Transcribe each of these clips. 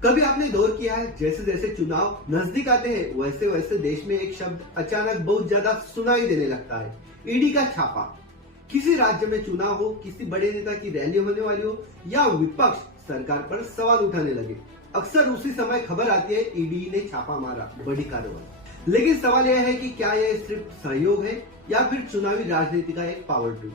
कभी आपने गौर किया है जैसे जैसे चुनाव नजदीक आते हैं वैसे वैसे देश में एक शब्द अचानक बहुत ज्यादा सुनाई देने लगता है, ईडी का छापा। किसी राज्य में चुनाव हो, किसी बड़े नेता की रैली होने वाली हो या विपक्ष सरकार पर सवाल उठाने लगे, अक्सर उसी समय खबर आती है ईडी ने छापा मारा, बड़ी कार्रवाई। लेकिन सवाल यह है कि क्या यह सिर्फ सहयोग है या फिर चुनावी राजनीति का एक पावर टूल।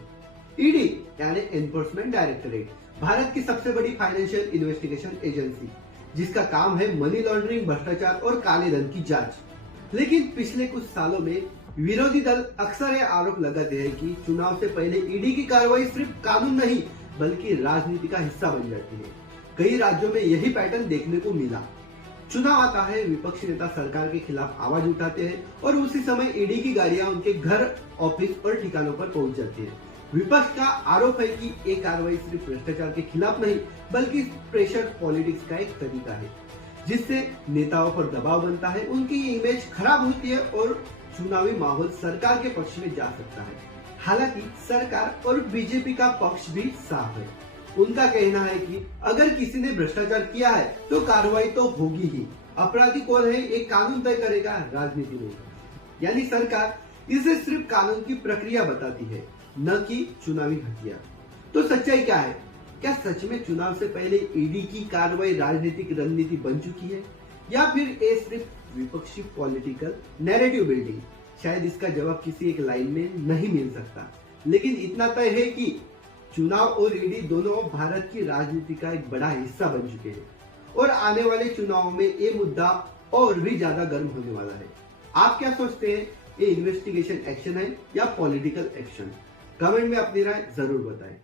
ईडी यानी एनफोर्समेंट डायरेक्टरेट भारत की सबसे बड़ी फाइनेंशियल इन्वेस्टिगेशन एजेंसी, जिसका काम है मनी लॉन्ड्रिंग, भ्रष्टाचार और काले धन की जांच। लेकिन पिछले कुछ सालों में विरोधी दल अक्सर यह आरोप लगाते हैं कि चुनाव से पहले ईडी की कार्रवाई सिर्फ कानून नहीं बल्कि राजनीति का हिस्सा बन जाती है। कई राज्यों में यही पैटर्न देखने को मिला। चुनाव आता है, विपक्षी नेता सरकार के खिलाफ आवाज उठाते हैं और उसी समय ईडी की गाड़ियां उनके घर, ऑफिस और ठिकानों पर पहुंच जाती है। विपक्ष का आरोप है कि ये कार्रवाई सिर्फ भ्रष्टाचार के खिलाफ नहीं बल्कि प्रेशर पॉलिटिक्स का एक तरीका है, जिससे नेताओं पर दबाव बनता है, उनकी इमेज खराब होती है और चुनावी माहौल सरकार के पक्ष में जा सकता है। हालांकि सरकार और बीजेपी का पक्ष भी साफ है। उनका कहना है कि अगर किसी ने भ्रष्टाचार किया है तो कार्रवाई तो होगी ही। अपराधी कौन है ये कानून तय करेगा, राजनीति नहीं। यानी सरकार इसे सिर्फ कानून की प्रक्रिया बताती है, न कि चुनावी हथियार। तो सच्चाई क्या है? क्या सच में चुनाव से पहले ईडी की कार्रवाई राजनीतिक रणनीति बन चुकी है या फिर ये सिर्फ विपक्षी पॉलिटिकल नैरेटिव बिल्डिंग? शायद इसका जवाब किसी एक लाइन में नहीं मिल सकता, लेकिन इतना तय है कि चुनाव और ईडी दोनों भारत की राजनीति का एक बड़ा हिस्सा बन चुके हैं और आने वाले चुनावों में ये मुद्दा और भी ज्यादा गर्म होने वाला है। आप क्या सोचते हैं, ये इन्वेस्टिगेशन एक्शन है या पॉलिटिकल एक्शन? कमेंट में अपनी राय जरूर बताएं।